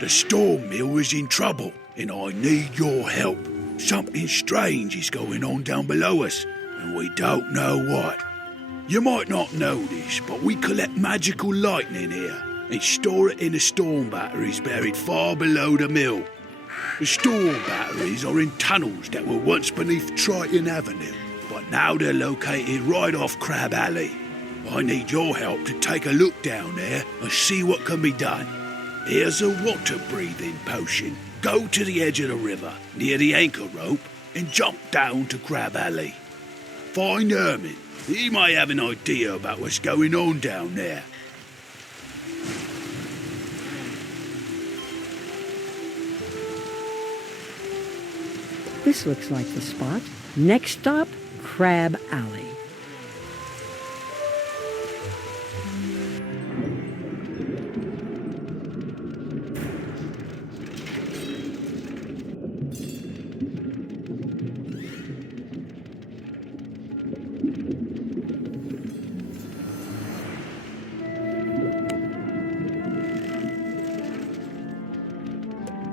The storm mill is in trouble, and I need your help. Something strange is going on down below us, and we don't know what. You might not know this, but we collect magical lightning here and store it in the storm batteries buried far below the mill. The storm batteries are in tunnels that were once beneath Triton Avenue, but now they're located right off Crab Alley. I need your help to take a look down there and see what can be done. Here's a water-breathing potion. Go to the edge of the river, near the anchor rope, and jump down to Crab Alley. Find Herman. He might have an idea about what's going on down there. This looks like the spot. Next stop, Crab Alley.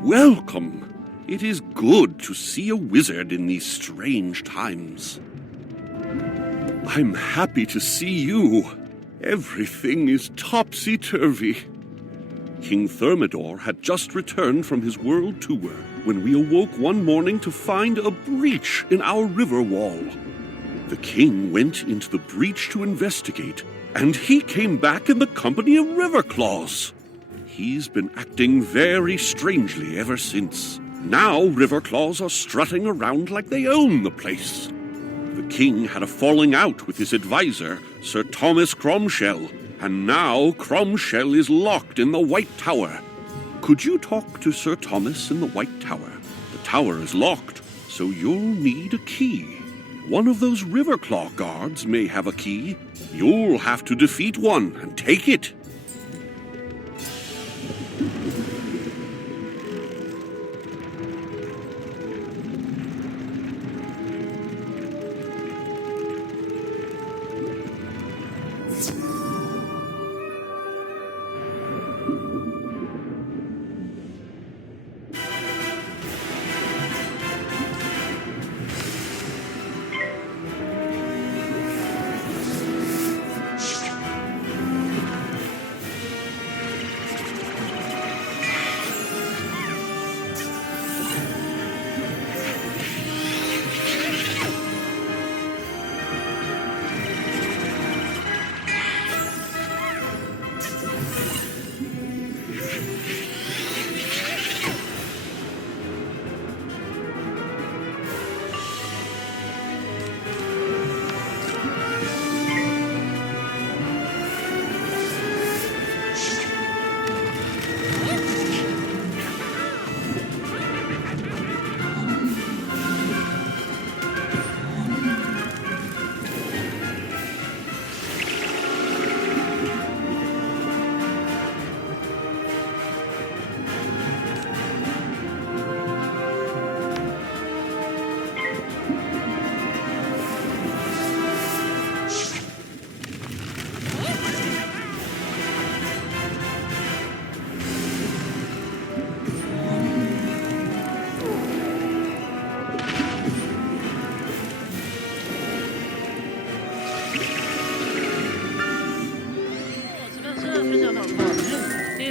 Welcome. It is good to see a wizard in these strange times. I'm happy to see you. Everything is topsy-turvy. King Thermidor had just returned from his world tour when we awoke one morning to find a breach in our river wall. The king went into the breach to investigate, and he came back in the company of Riverclaws. He's been acting very strangely ever since. Now Riverclaws are strutting around like they own the place. The king had a falling out with his advisor, Sir Thomas Cromshell, and now Cromshell is locked in the White Tower. Could you talk to Sir Thomas in the White Tower? The tower is locked, so you'll need a key. One of those Riverclaw guards may have a key. You'll have to defeat one and take it.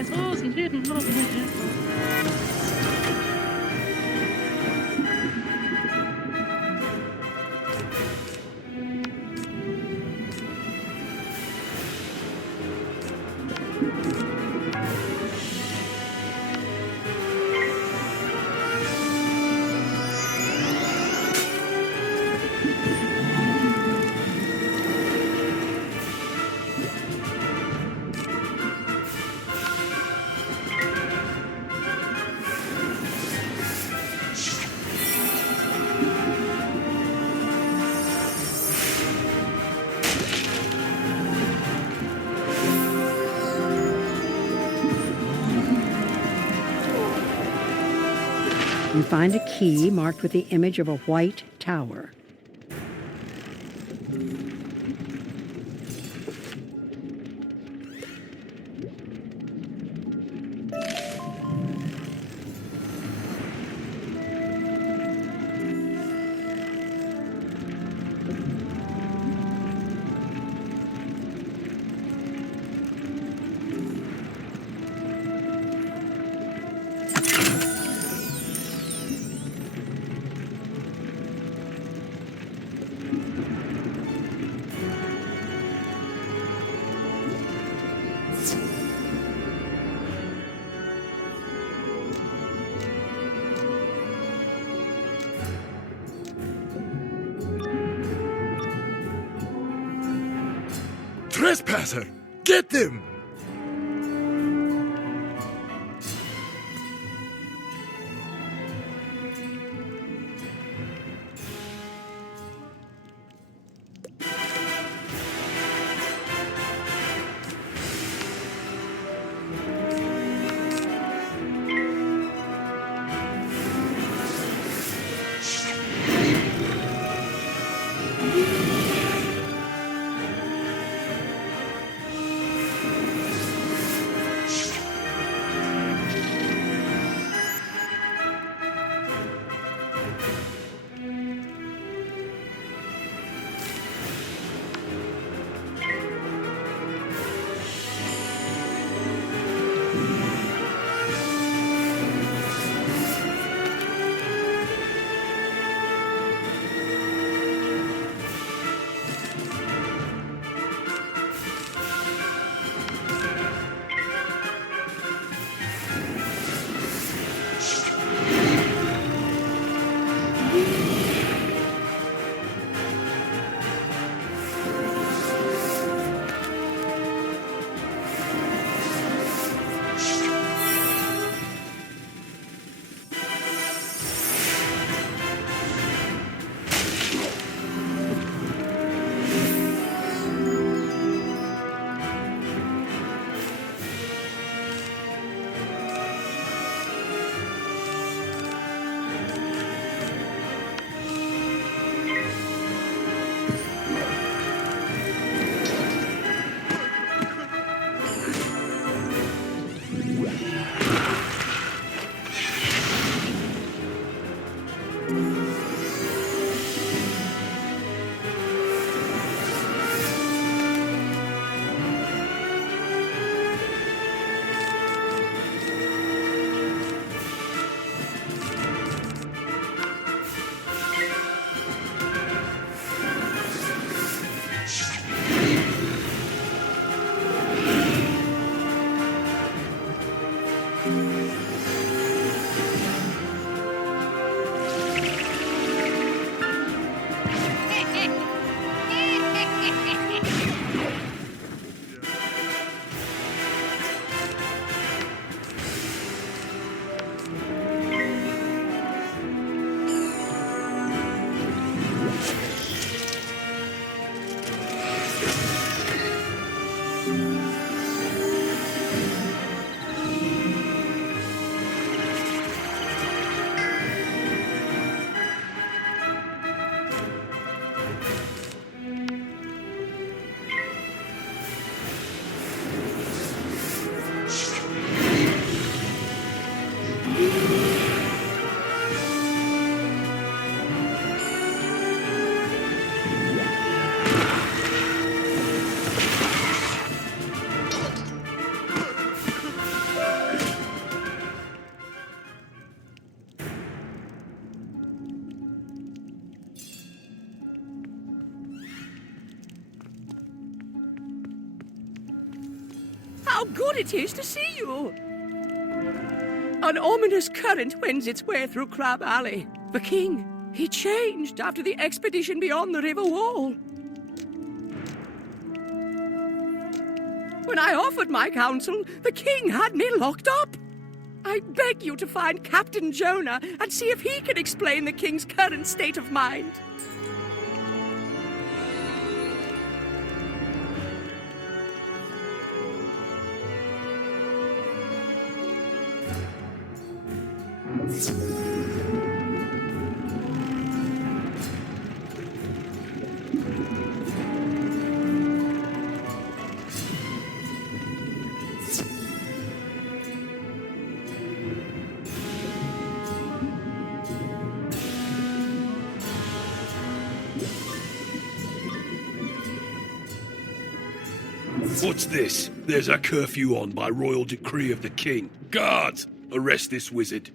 assholes and shit and all that shit. You find a key marked with the image of a white tower. Trespasser! Get them! How good it is to see you! An ominous current wends its way through Crab Alley. The king, he changed after the expedition beyond the river wall. When I offered my counsel, the king had me locked up. I beg you to find Captain Jonah and see if he can explain the king's current state of mind. What's this? There's a curfew on by royal decree of the king. Guards, arrest this wizard.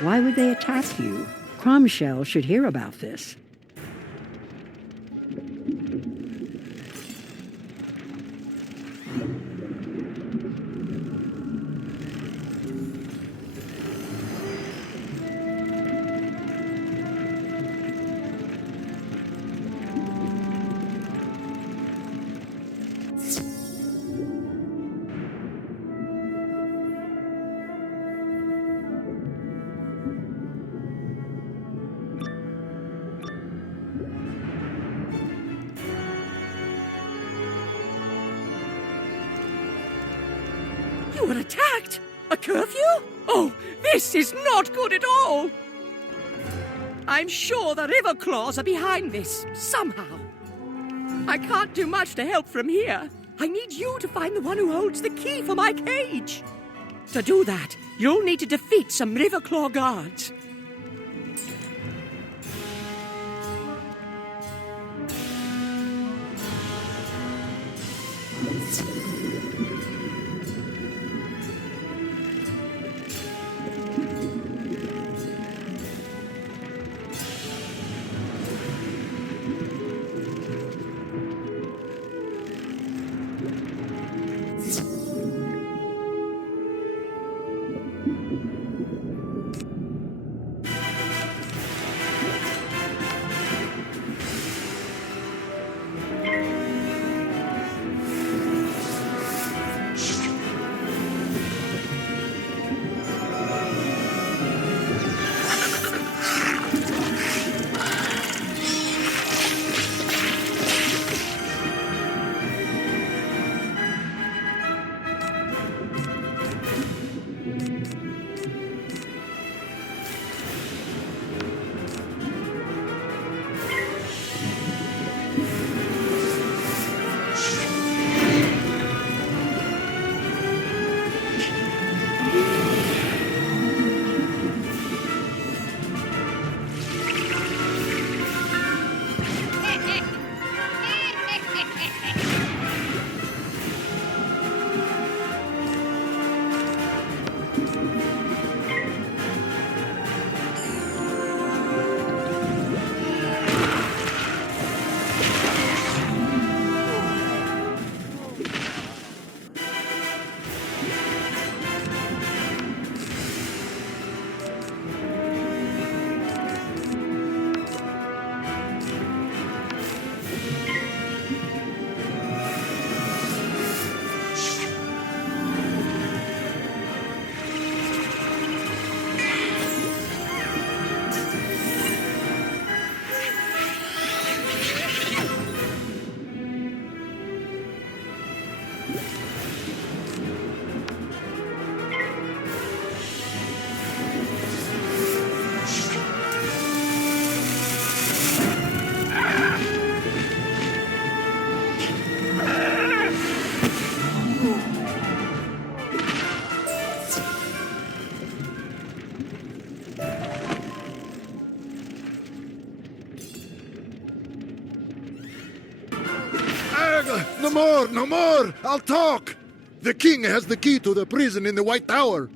Why would they attack you? Cromshell should hear about this. were attacked? A curfew? Oh, this is not good at all! I'm sure the River Claws are behind this, somehow. I can't do much to help from here. I need you to find the one who holds the key for my cage. To do that, you'll need to defeat some Riverclaw guards. No more, no more! I'll talk! The king has the key to the prison in the White Tower.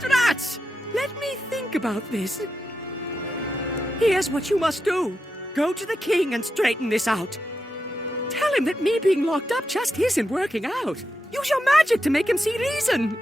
Drats! Let me think about this. Here's what you must do. Go to the king and straighten this out. Tell him that me being locked up just isn't working out. Use your magic to make him see reason.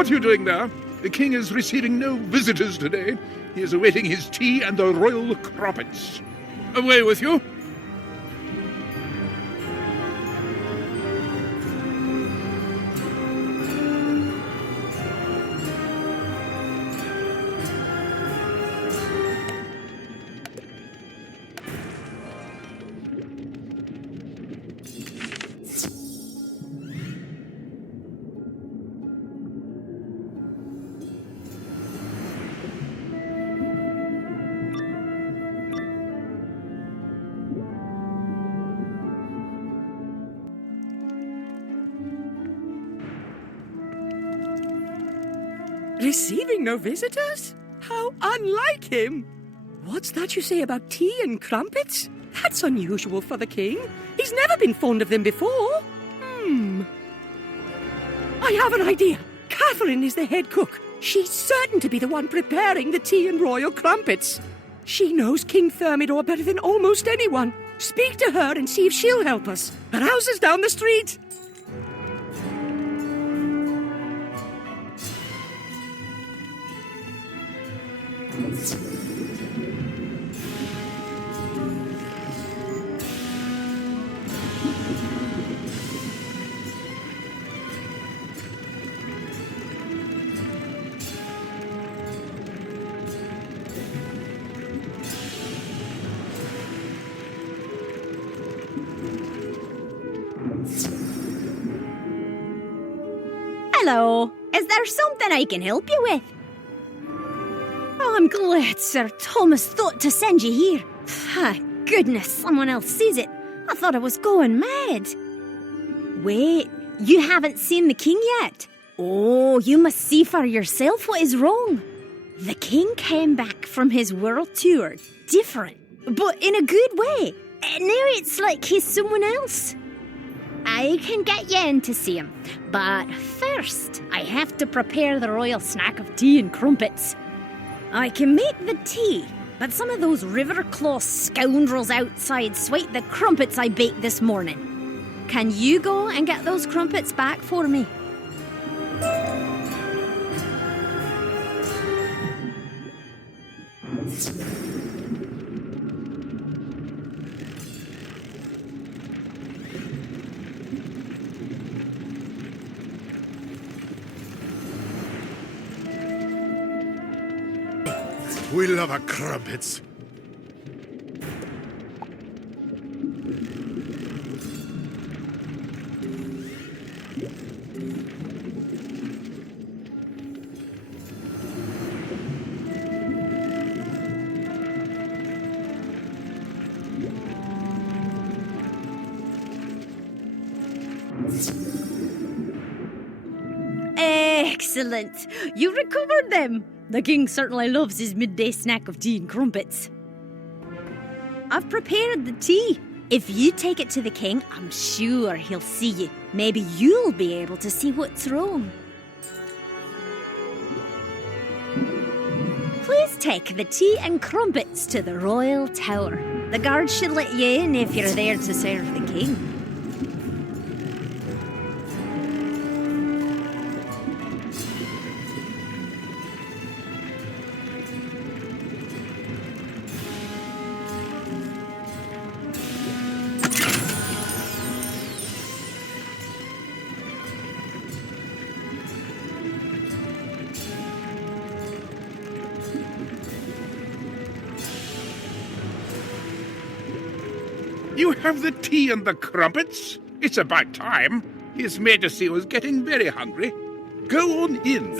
What are you doing there? The king is receiving no visitors today. He is awaiting his tea and the royal crumpets. Away with you! Receiving no visitors? How unlike him! What's that you say about tea and crumpets? That's unusual for the king. He's never been fond of them before. I have an idea. Catherine is the head cook. She's certain to be the one preparing the tea and royal crumpets. She knows King Thermidor better than almost anyone. Speak to her and see if she'll help us. Her house is down the street. Hello. Is there something I can help you with? Oh, I'm glad Sir Thomas thought to send you here. Thank goodness someone else sees it. I thought I was going mad. Wait, you haven't seen the king yet? Oh, you must see for yourself what is wrong. The king came back from his world tour different, but in a good way. And now it's like he's someone else. I can get you in to see him, but first I have to prepare the royal snack of tea and crumpets. I can make the tea, but some of those Riverclaw scoundrels outside swiped the crumpets I baked this morning. Can you go and get those crumpets back for me? We love our crumpets. Excellent! You recovered them! The king certainly loves his midday snack of tea and crumpets. I've prepared the tea. If you take it to the king, I'm sure he'll see you. Maybe you'll be able to see what's wrong. Please take the tea and crumpets to the royal tower. The guards should let you in if you're there to serve the king. You have the tea and the crumpets? It's about time. His Majesty was getting very hungry. Go on in.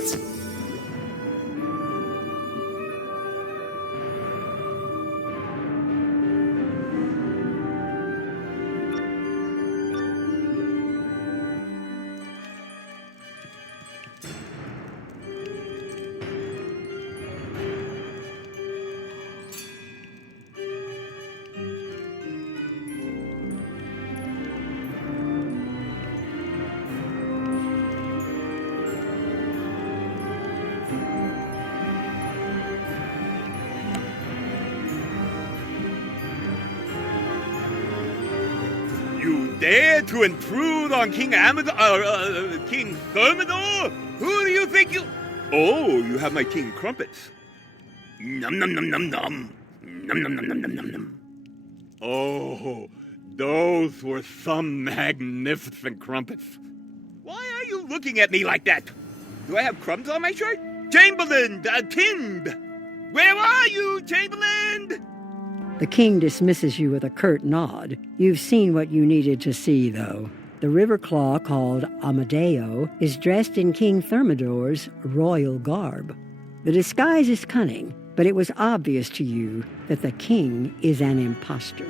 You dare to intrude on King King Thermidor? Who do you think you... Oh, you have my tea and crumpets. Num num num num num. Num num num num num num num. Oh, those were some magnificent crumpets. Why are you looking at me like that? Do I have crumbs on my shirt? Chamberlain, Timb! Where are you, Chamberlain? The king dismisses you with a curt nod. You've seen what you needed to see, though. The Riverclaw, called Amadeo, is dressed in King Thermidor's royal garb. The disguise is cunning, but it was obvious to you that the king is an imposter.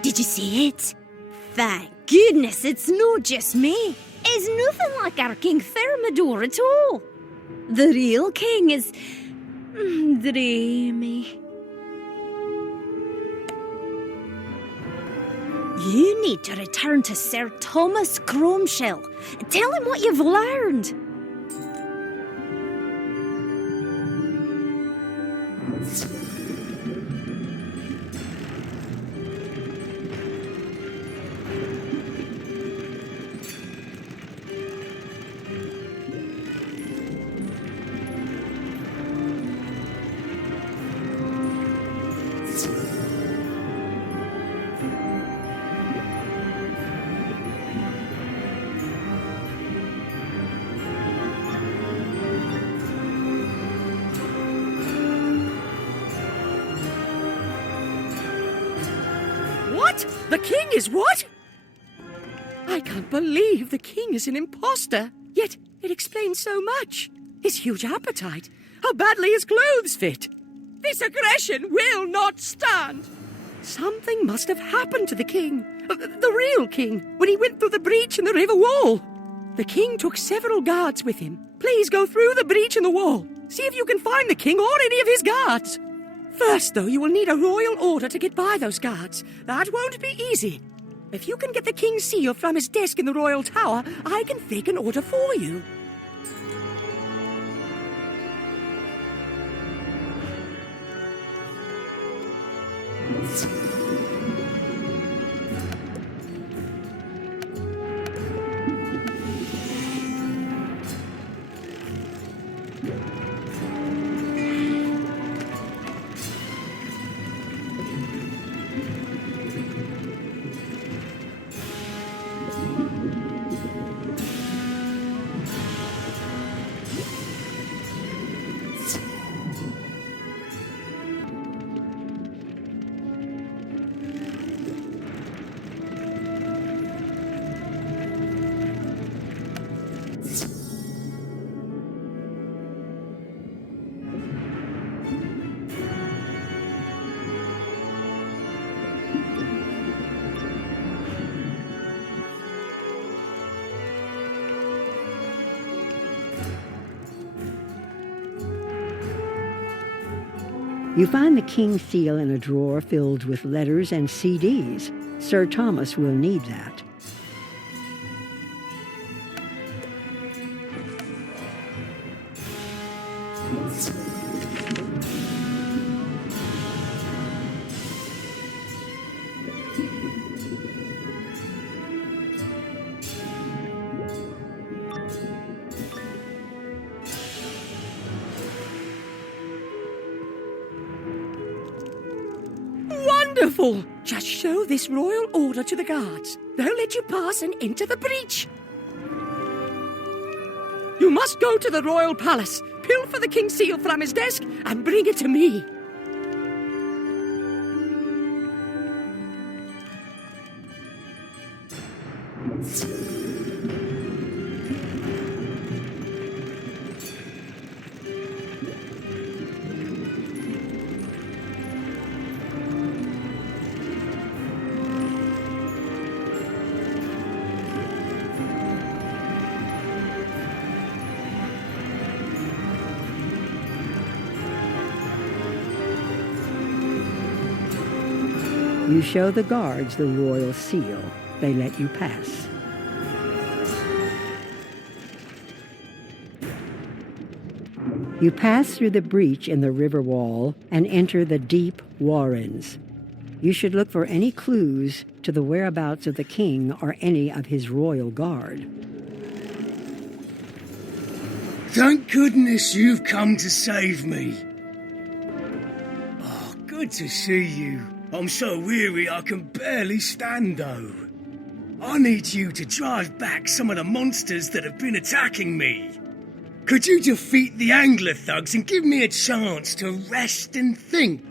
Did you see it? Thank goodness it's not just me. It's nothing like our King Thermidor at all. The real king is dreamy. You need to return to Sir Thomas Cromshell. Tell him what you've learned. What? The king is what? I can't believe the king is an imposter. Yet it explains so much. His huge appetite. How badly his clothes fit. This aggression will not stand. Something must have happened to the king. The real king, when he went through the breach in the river wall. The king took several guards with him. Please go through the breach in the wall. See if you can find the king or any of his guards. First, though, you will need a royal order to get by those guards. That won't be easy. If you can get the king's seal from his desk in the royal tower, I can fake an order for you. You find the king's seal in a drawer filled with letters and CDs. Sir Thomas will need that. Wonderful! Just show this royal order to the guards. They'll let you pass and enter the breach. You must go to the royal palace, pilfer the king's seal from his desk, and bring it to me. You show the guards the royal seal. They let you pass. You pass through the breach in the river wall and enter the deep warrens. You should look for any clues to the whereabouts of the king or any of his royal guard. Thank goodness you've come to save me. Oh, good to see you. I'm so weary I can barely stand, though. I need you to drive back some of the monsters that have been attacking me. Could you defeat the angler thugs and give me a chance to rest and think?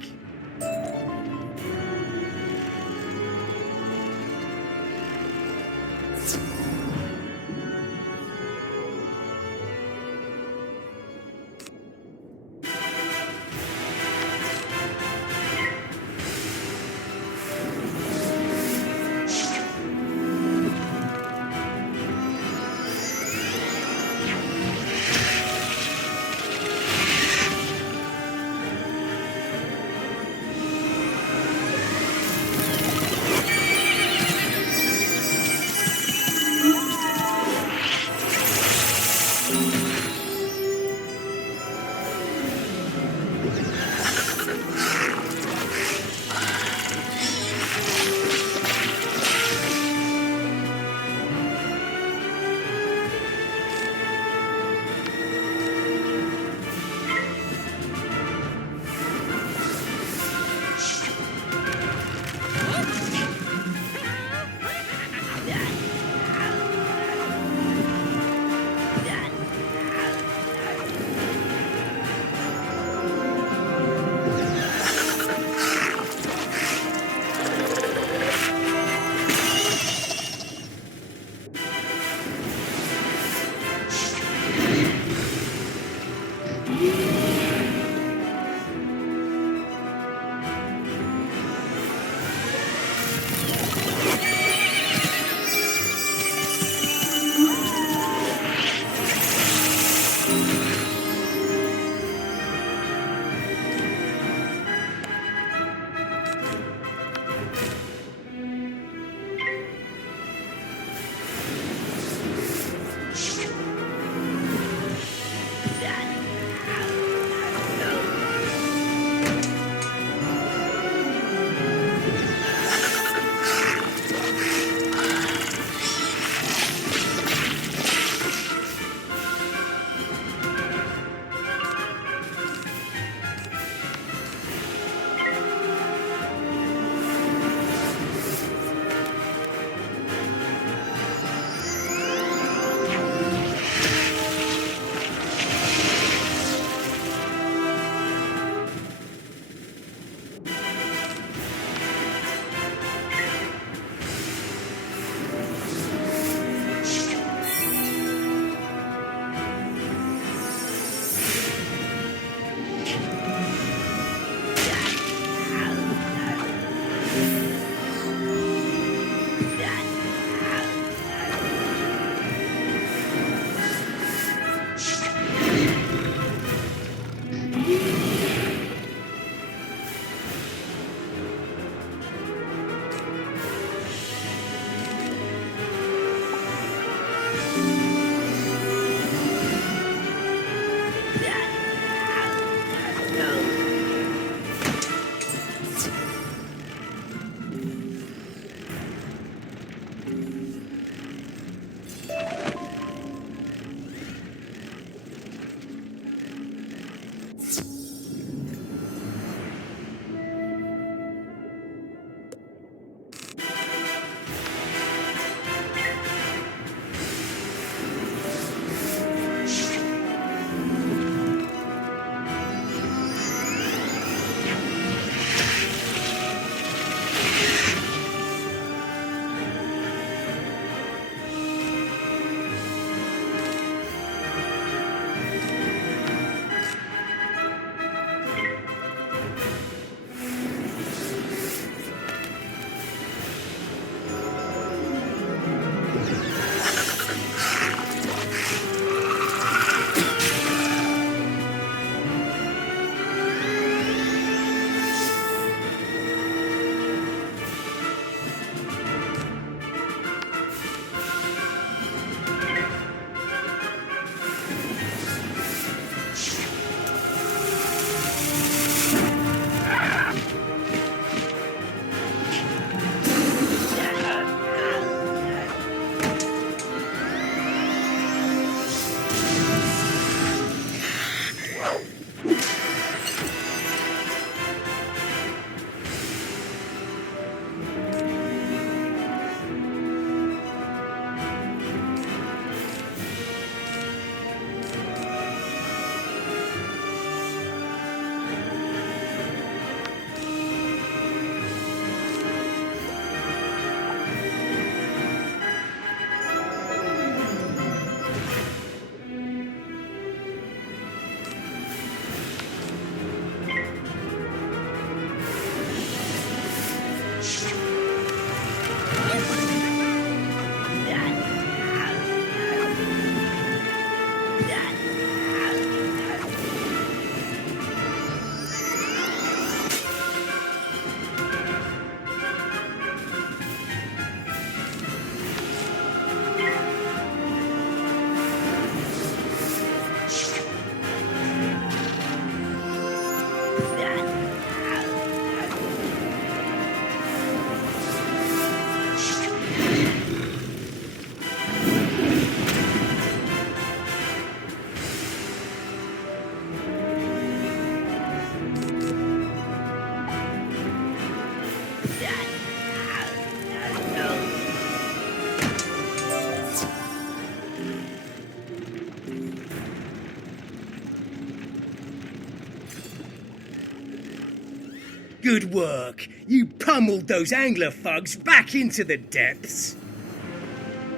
Good work. You pummeled those angler thugs back into the depths.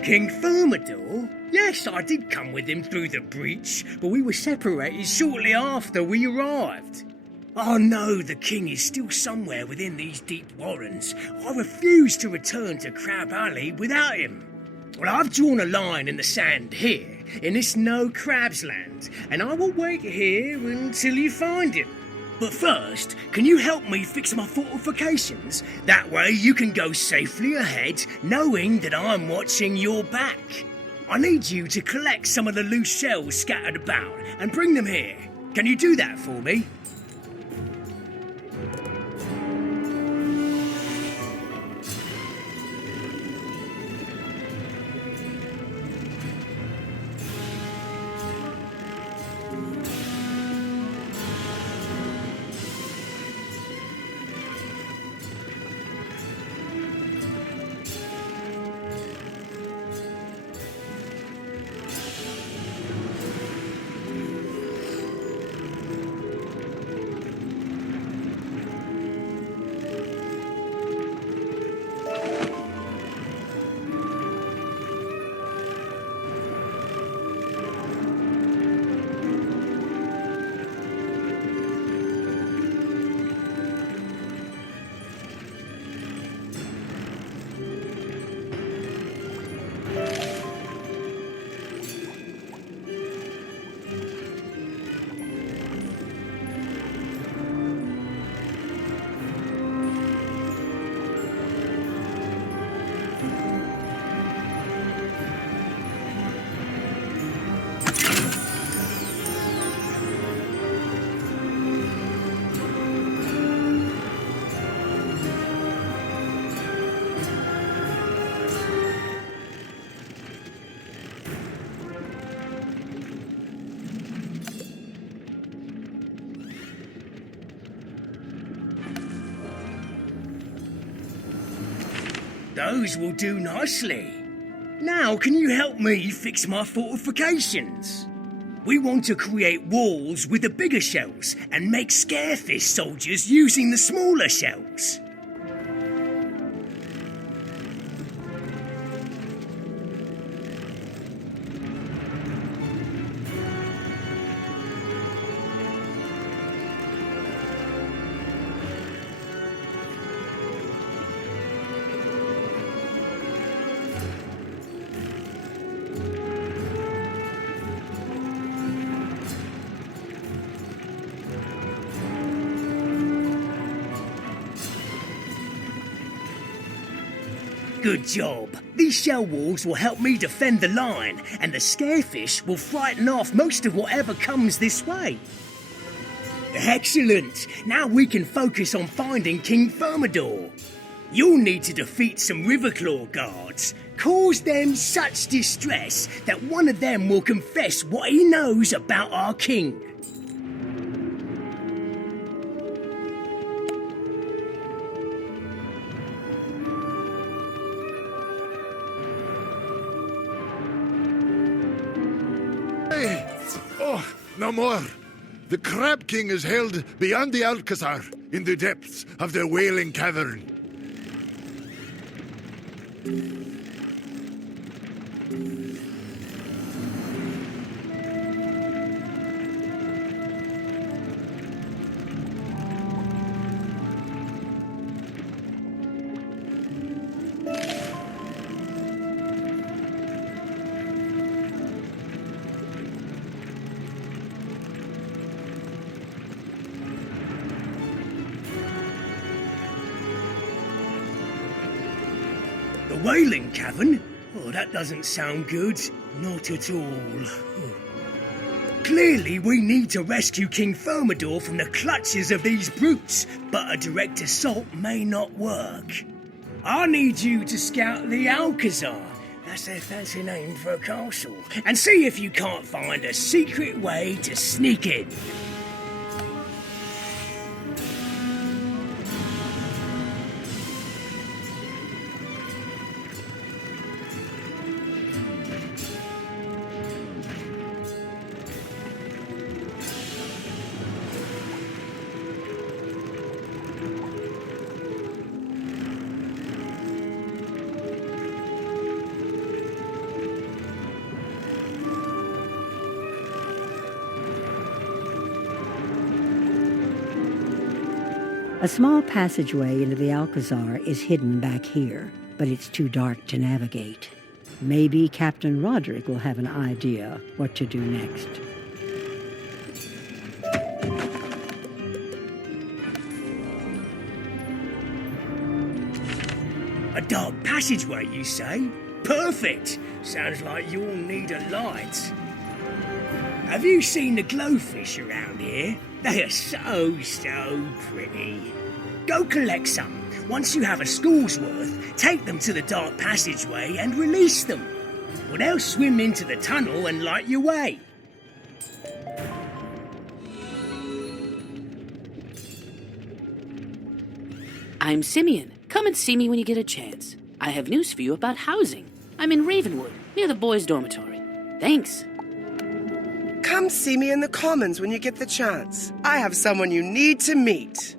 King Thermidor? Yes, I did come with him through the breach, but we were separated shortly after we arrived. I know the king is still somewhere within these deep warrens. I refuse to return to Crab Alley without him. Well, I've drawn a line in the sand here, in this no crabs land, and I will wait here until you find him. But first, can you help me fix my fortifications? That way you can go safely ahead, knowing that I'm watching your back. I need you to collect some of the loose shells scattered about and bring them here. Can you do that for me? Those will do nicely. Now, can you help me fix my fortifications? We want to create walls with the bigger shells and make scarefish soldiers using the smaller shells. Good job. These shell walls will help me defend the line, and the scarefish will frighten off most of whatever comes this way. Excellent. Now we can focus on finding King Thermidor. You'll need to defeat some Riverclaw guards. Cause them such distress that one of them will confess what he knows about our king. Oh, no more. The Crab King is held beyond the Alcazar, in the depths of the Wailing Cavern. The Wailing Cavern? Oh, that doesn't sound good. Not at all. Clearly, we need to rescue King Thermidor from the clutches of these brutes, but a direct assault may not work. I need you to scout the Alcazar, that's their fancy name for a castle, and see if you can't find a secret way to sneak in. A small passageway into the Alcazar is hidden back here, but it's too dark to navigate. Maybe Captain Roderick will have an idea what to do next. A dark passageway, you say? Perfect! Sounds like you'll need a light. Have you seen the glowfish around here? They are so pretty. Go collect some. Once you have a school's worth, take them to the dark passageway and release them. Well, they'll swim into the tunnel and light your way. I'm Simeon. Come and see me when you get a chance. I have news for you about housing. I'm in Ravenwood, near the boys' dormitory. Thanks. Come see me in the Commons when you get the chance. I have someone you need to meet.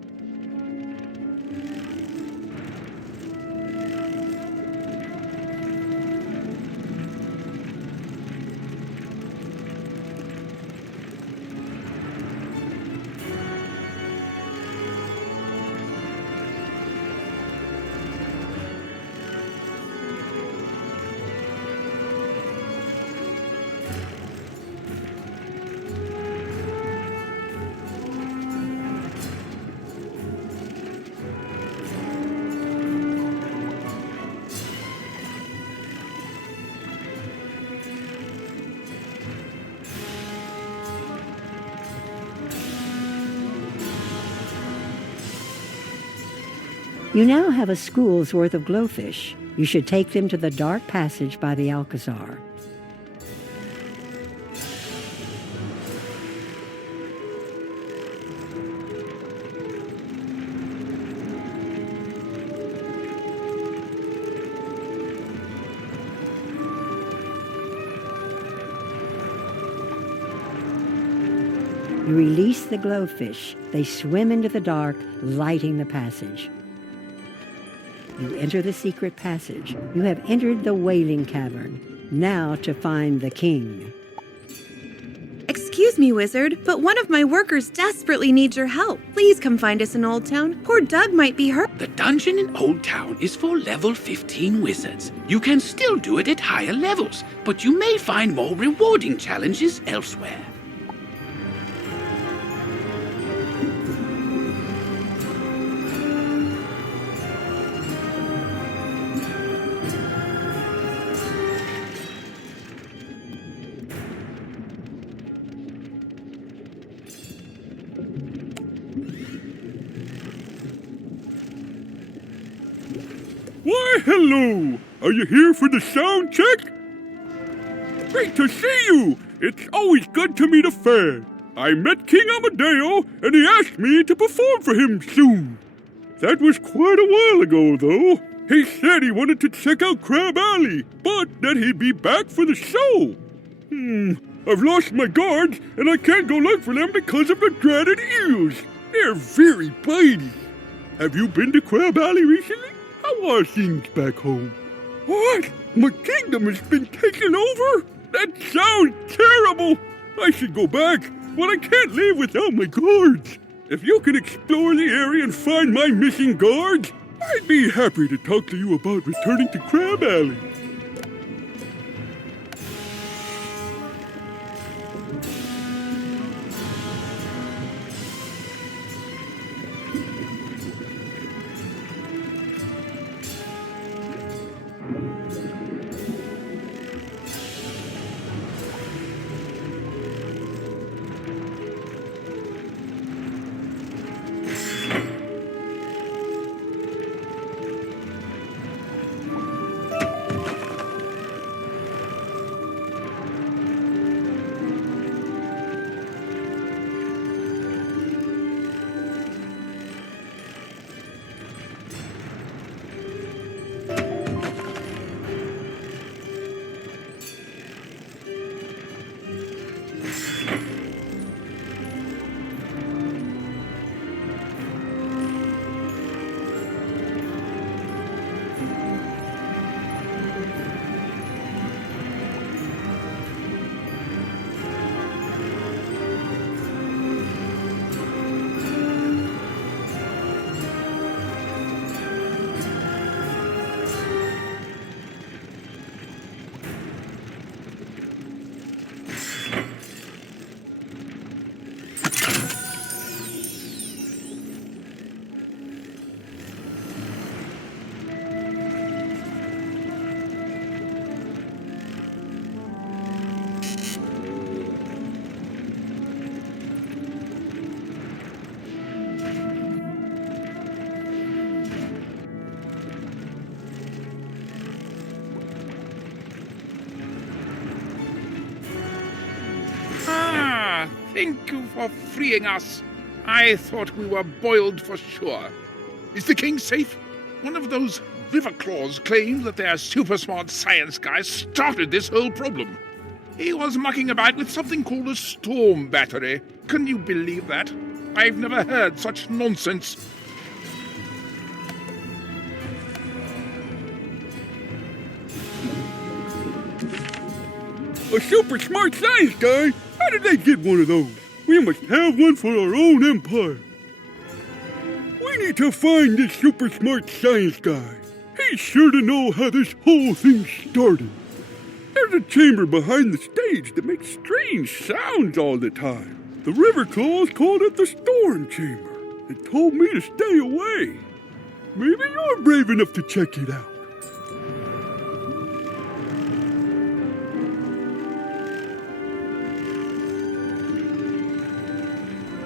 You now have a school's worth of glowfish. You should take them to the dark passage by the Alcazar. You release the glowfish. They swim into the dark, lighting the passage. You enter the secret passage. You have entered the Wailing Cavern. Now to find the king. Excuse me, wizard, but one of my workers desperately needs your help. Please come find us in Old Town. Poor Doug might be hurt. The dungeon in Old Town is for level 15 wizards. You can still do it at higher levels, but you may find more rewarding challenges elsewhere. Why, hello! Are you here for the sound check? Great to see you! It's always good to meet a fan. I met King Amadeo, and he asked me to perform for him soon. That was quite a while ago, though. He said he wanted to check out Crab Alley, but that he'd be back for the show. I've lost my guards, and I can't go look for them because of the dreaded eels. They're very bitey. Have you been to Crab Alley recently? How are things back home? What? My kingdom has been taken over? That sounds terrible! I should go back, but I can't leave without my guards. If you can explore the area and find my missing guards, I'd be happy to talk to you about returning to Crab Alley. thank you for freeing us. I thought we were boiled for sure. Is the king safe? One of those river claws claimed that their super smart science guy started this whole problem. He was mucking about with something called a storm battery. Can you believe that? I've never heard such nonsense. A super smart science guy? How did they get one of those? We must have one for our own empire. We need to find this super smart science guy. He's sure to know how this whole thing started. There's a chamber behind the stage that makes strange sounds all the time. The river claws called it the storm chamber. They told me to stay away. Maybe you're brave enough to check it out.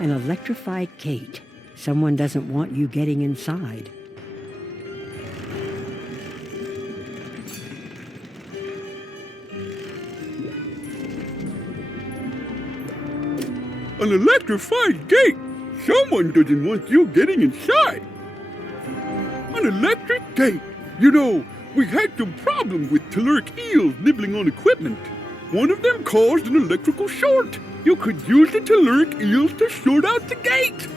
An electrified gate. Someone doesn't want you getting inside. An electrified gate! Someone doesn't want you getting inside! An electric gate! You know, we had some problems with telluric eels nibbling on equipment. One of them caused an electrical short. You could use the telluric eels to short out the gate.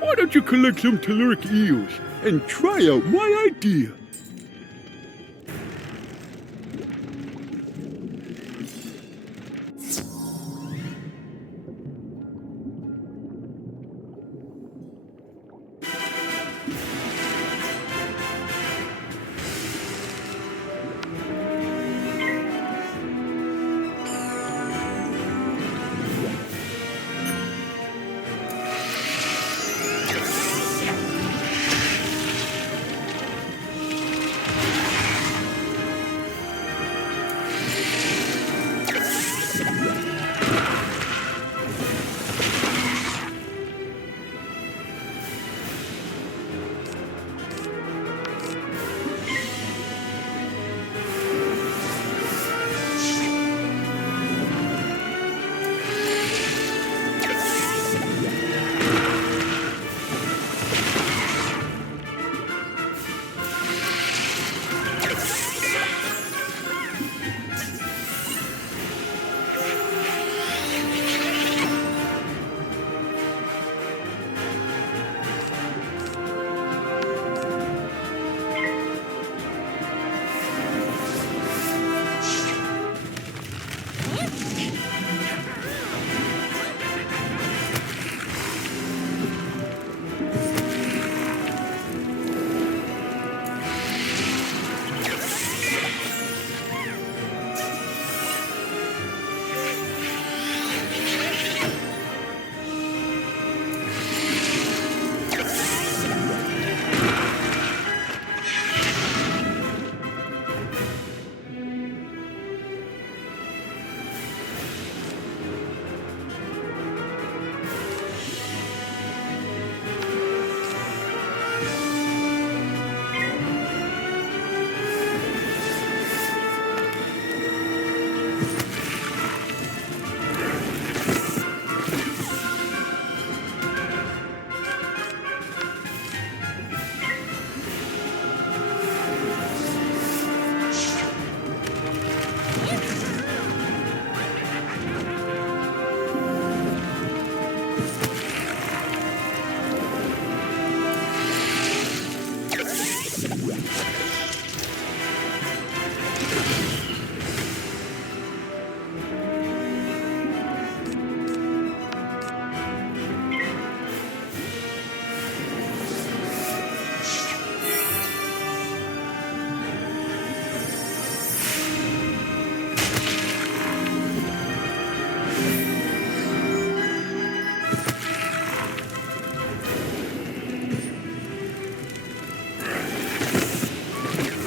Why don't you collect some telluric eels and try out my idea?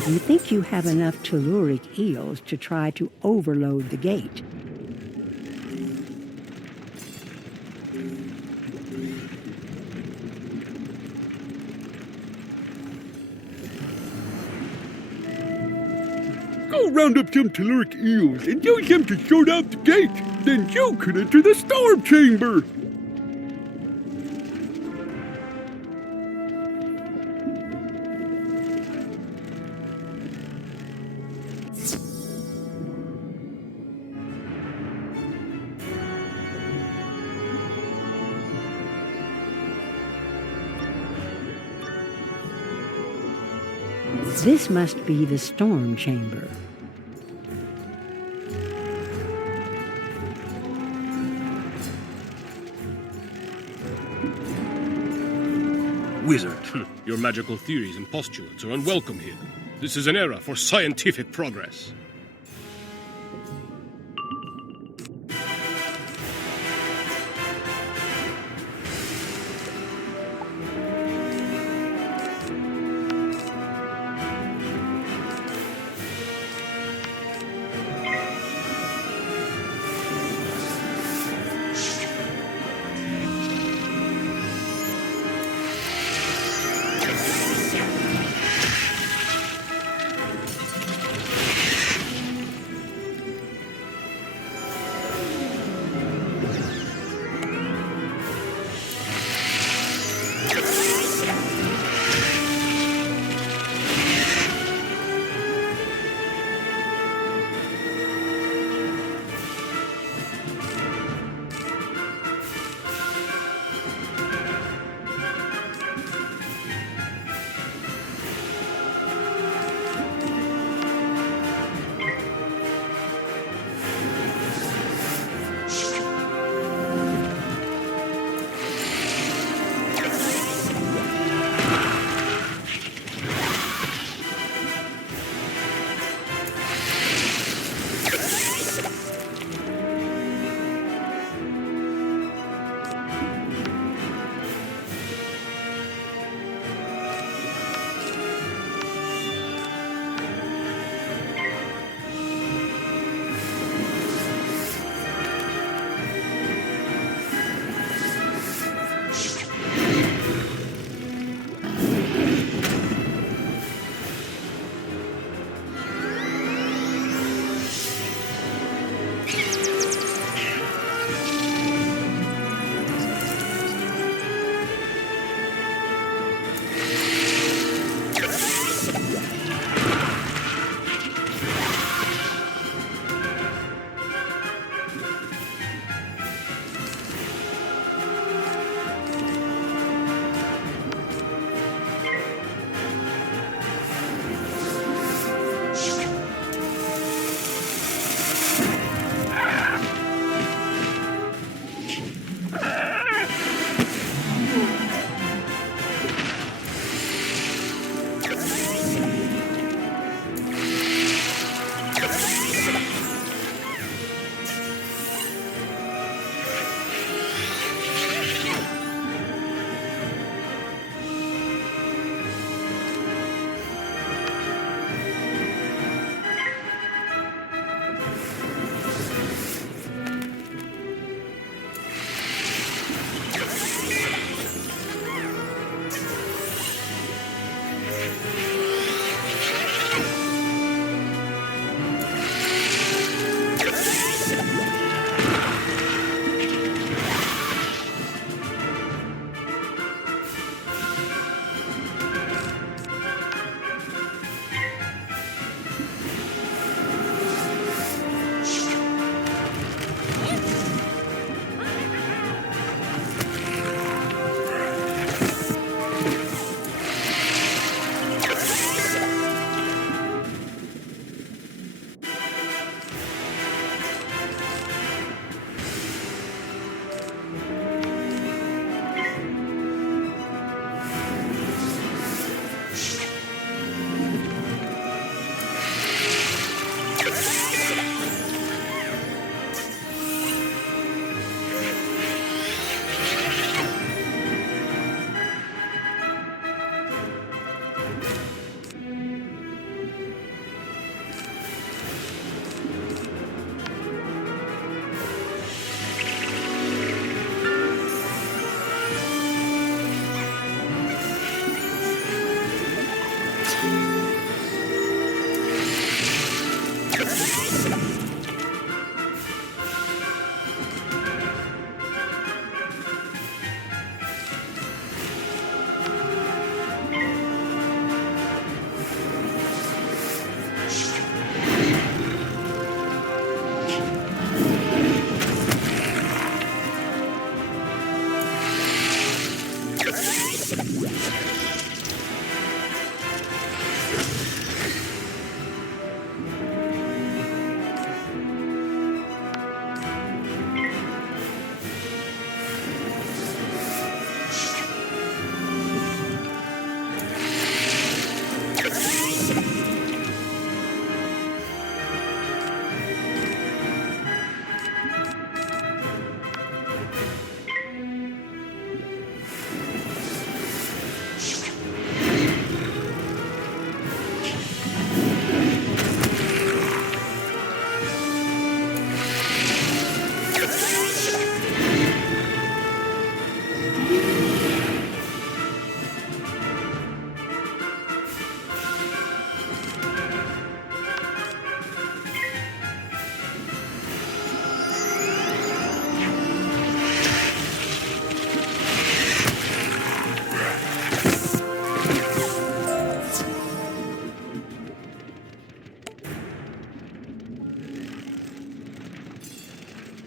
You think you have enough telluric eels to try to overload the gate. Go I'll round up some telluric eels and use them to shut out the gate. Then you can enter the storm chamber. This must be the storm chamber. Wizard, your magical theories and postulates are unwelcome here. This is an era for scientific progress.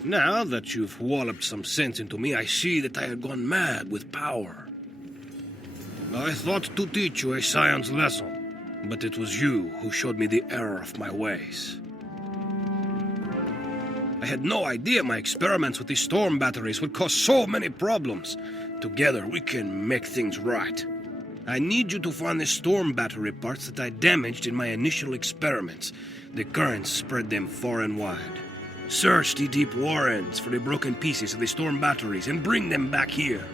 Now that you've walloped some sense into me, I see that I had gone mad with power. I thought to teach you a science lesson, but it was you who showed me the error of my ways. I had no idea my experiments with these storm batteries would cause so many problems. Together, we can make things right. I need you to find the storm battery parts that I damaged in my initial experiments. The currents spread them far and wide. Search the deep warrens for the broken pieces of the storm batteries and bring them back here.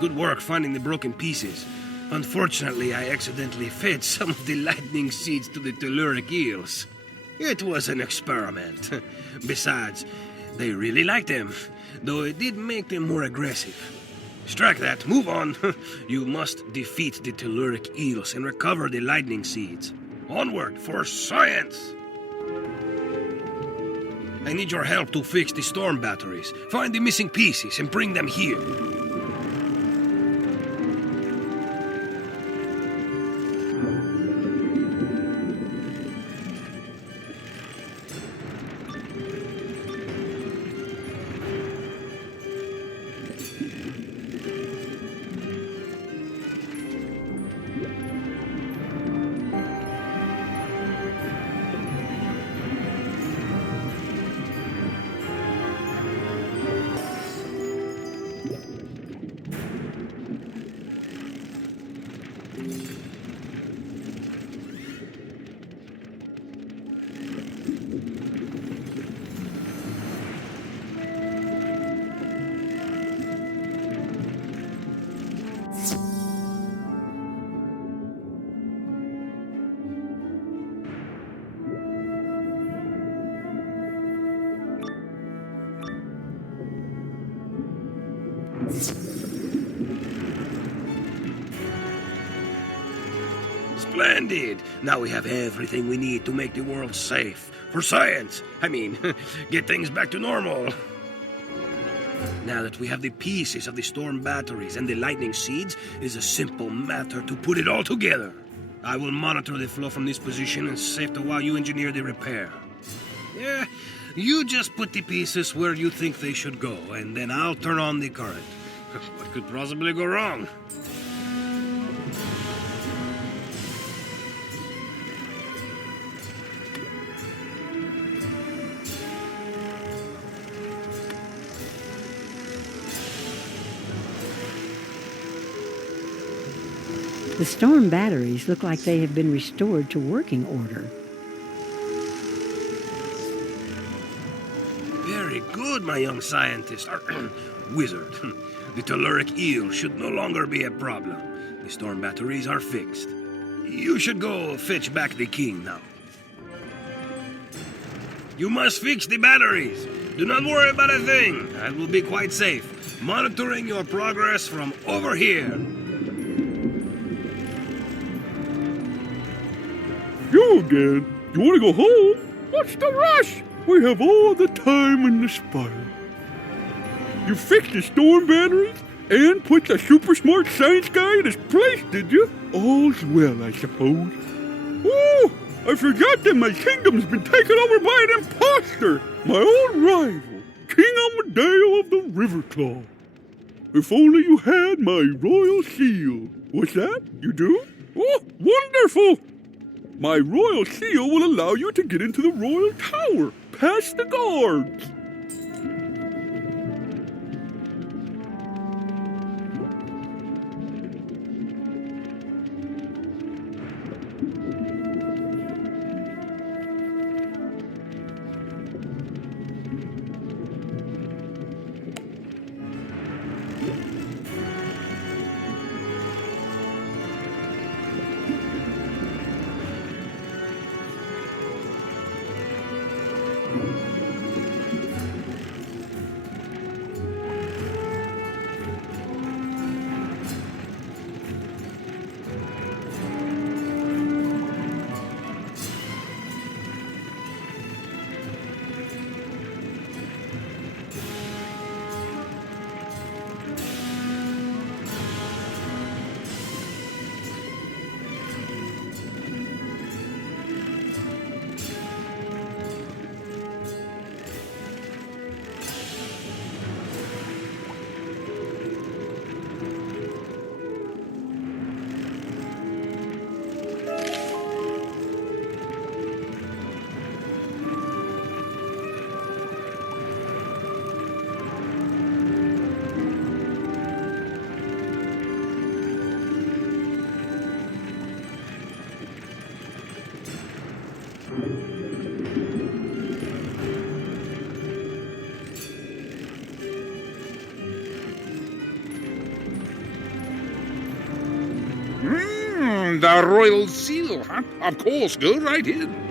Good work finding the broken pieces. Unfortunately, I accidentally fed some of the lightning seeds to the telluric eels. It was an experiment. Besides, they really liked them, though it did make them more aggressive. Strike that, move on. You must defeat the telluric eels and recover the lightning seeds. Onward for science! I need your help to fix the storm batteries. Find the missing pieces and bring them here. Splendid! Now we have everything we need to make the world safe. For science! I mean, get things back to normal. Now that we have the pieces of the storm batteries and the lightning seeds, it is a simple matter to put it all together. I will monitor the flow from this position and save to while you engineer the repair. Yeah, you just put the pieces where you think they should go, and then I'll turn on the current. What could possibly go wrong? The storm batteries look like they have been restored to working order. Very good, my young scientist. Wizard. The telluric eel should no longer be a problem. The storm batteries are fixed. You should go fetch back the king now. You must fix the batteries. Do not worry about a thing. I will be quite safe, monitoring your progress from over here. You again? You want to go home? What's the rush? We have all the time in the spire. You fixed the storm batteries and put the super smart science guy in his place, did you? All's well, I suppose. Oh, I forgot that my kingdom's been taken over by an imposter, my old rival, King Amadeo of the Riverclaw. If only you had my royal seal. What's that? You do? Oh, wonderful! My royal seal will allow you to get into the royal tower, past the guards. The royal seal, huh? Of course, go right in.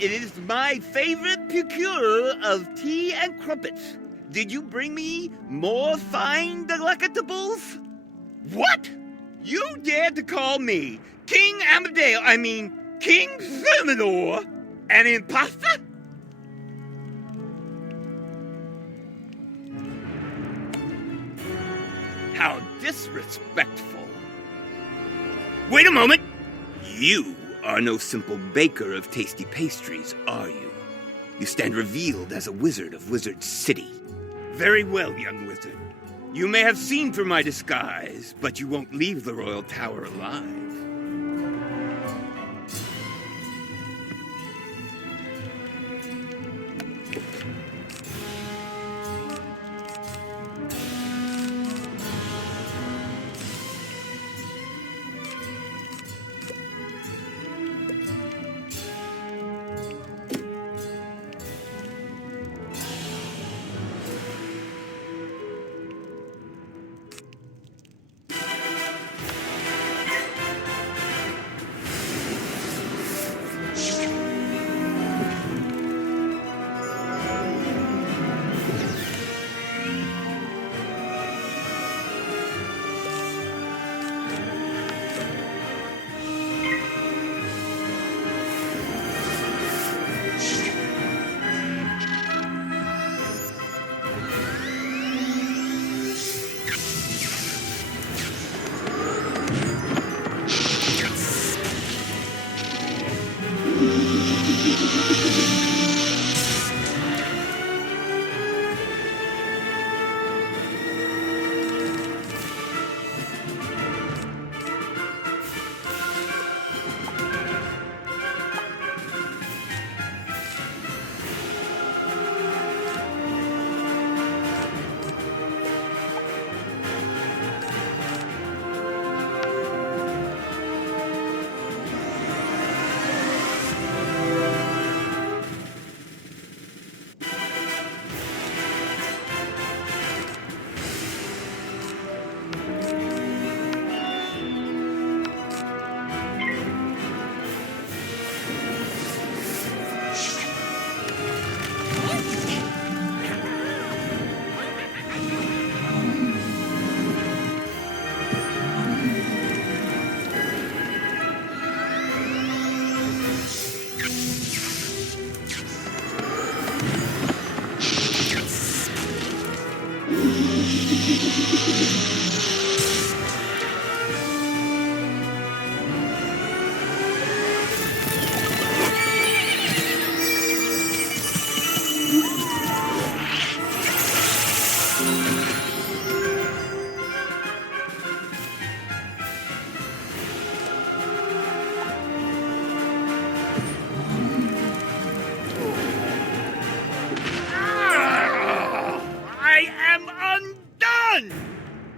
It is my favorite procure of tea and crumpets. Did you bring me more fine delectables? What? You dared to call me King Thermidor, an imposter? How disrespectful. Wait a moment. You are no simple baker of tasty pastries, are you? You stand revealed as a wizard of Wizard City. Very well, young wizard. You may have seen through my disguise, but you won't leave the royal tower alive.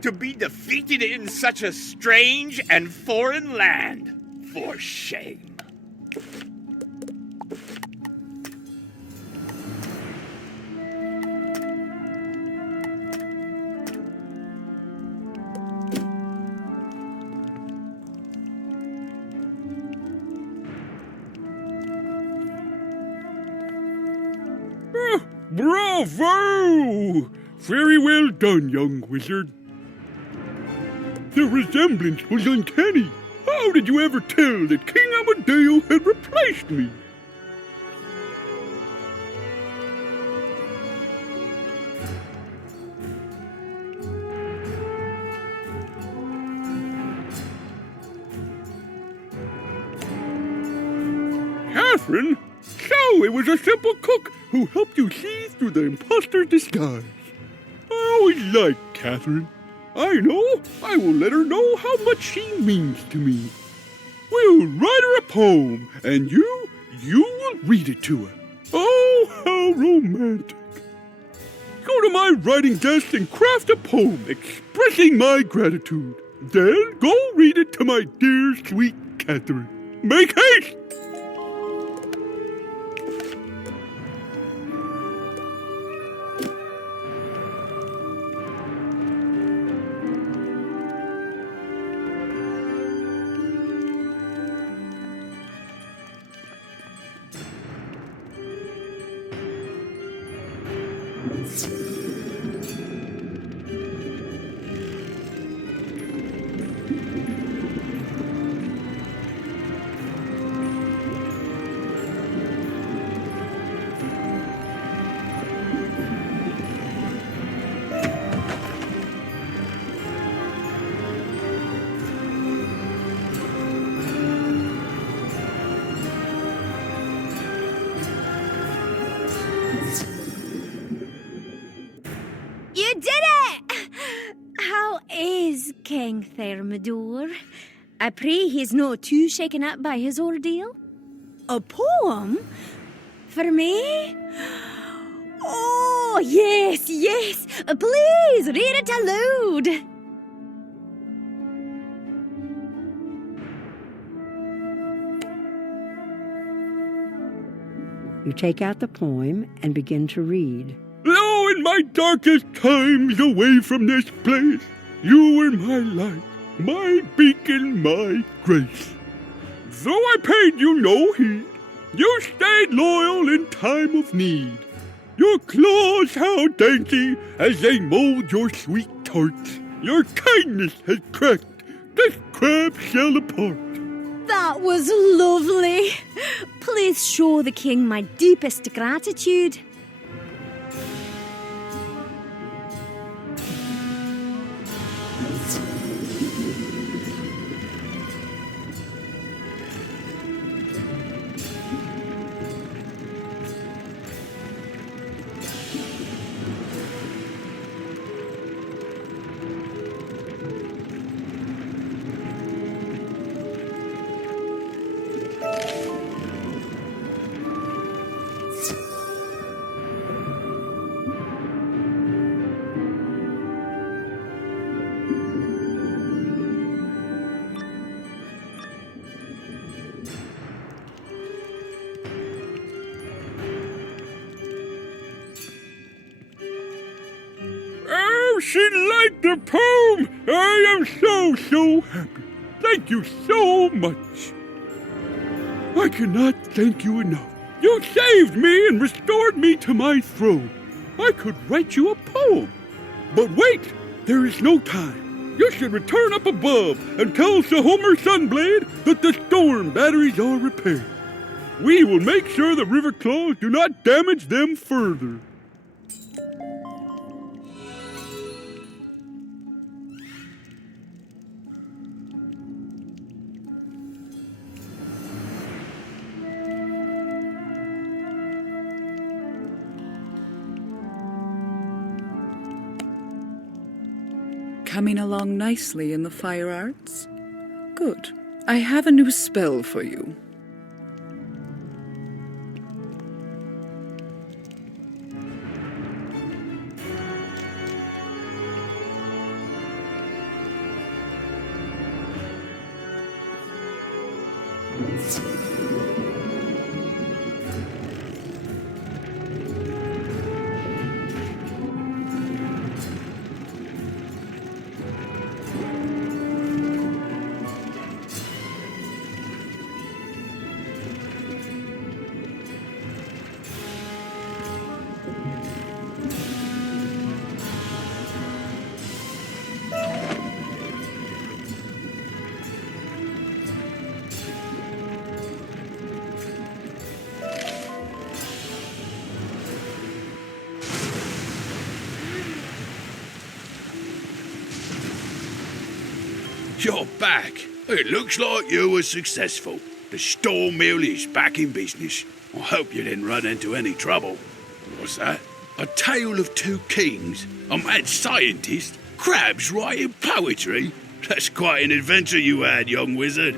to be defeated in such a strange and foreign land. For shame. Bravo! Very well done, young wizard. The resemblance was uncanny. How did you ever tell that King Amadeo had replaced me? Catherine? So it was a simple cook who helped you see through the imposter's disguise. I always liked Catherine. I know. I will let her know how much she means to me. We'll write her a poem, and you will read it to her. Oh, how romantic. Go to my writing desk and craft a poem expressing my gratitude. Then go read it to my dear, sweet Catherine. Make haste! You did it! How is King Thermidor? I pray he's not too shaken up by his ordeal. A poem? For me? Oh, yes, yes. Please, read it aloud. You take out the poem and begin to read. Lo, in my darkest times away from this place, you were my light, my beacon, my grace. Though I paid you no heed, you stayed loyal in time of need. Your claws how dainty as they mold your sweet tarts. Your kindness has cracked this crab shell apart. That was lovely. Please show the king my deepest gratitude. Oh, she liked the poem! I am so happy. Thank you so much. I cannot thank you enough. You saved me and restored me to my throne. I could write you a poem. But wait, there is no time. You should return up above and tell Sir Homer Sunblade that the storm batteries are repaired. We will make sure the river claws do not damage them further. Coming along nicely in the fire arts? Good. I have a new spell for you. You're back. It looks like you were successful. The Storm Mill is back in business. I hope you didn't run into any trouble. What's that? A Tale of Two Kings? A mad scientist? Crabs writing poetry? That's quite an adventure you had, young wizard.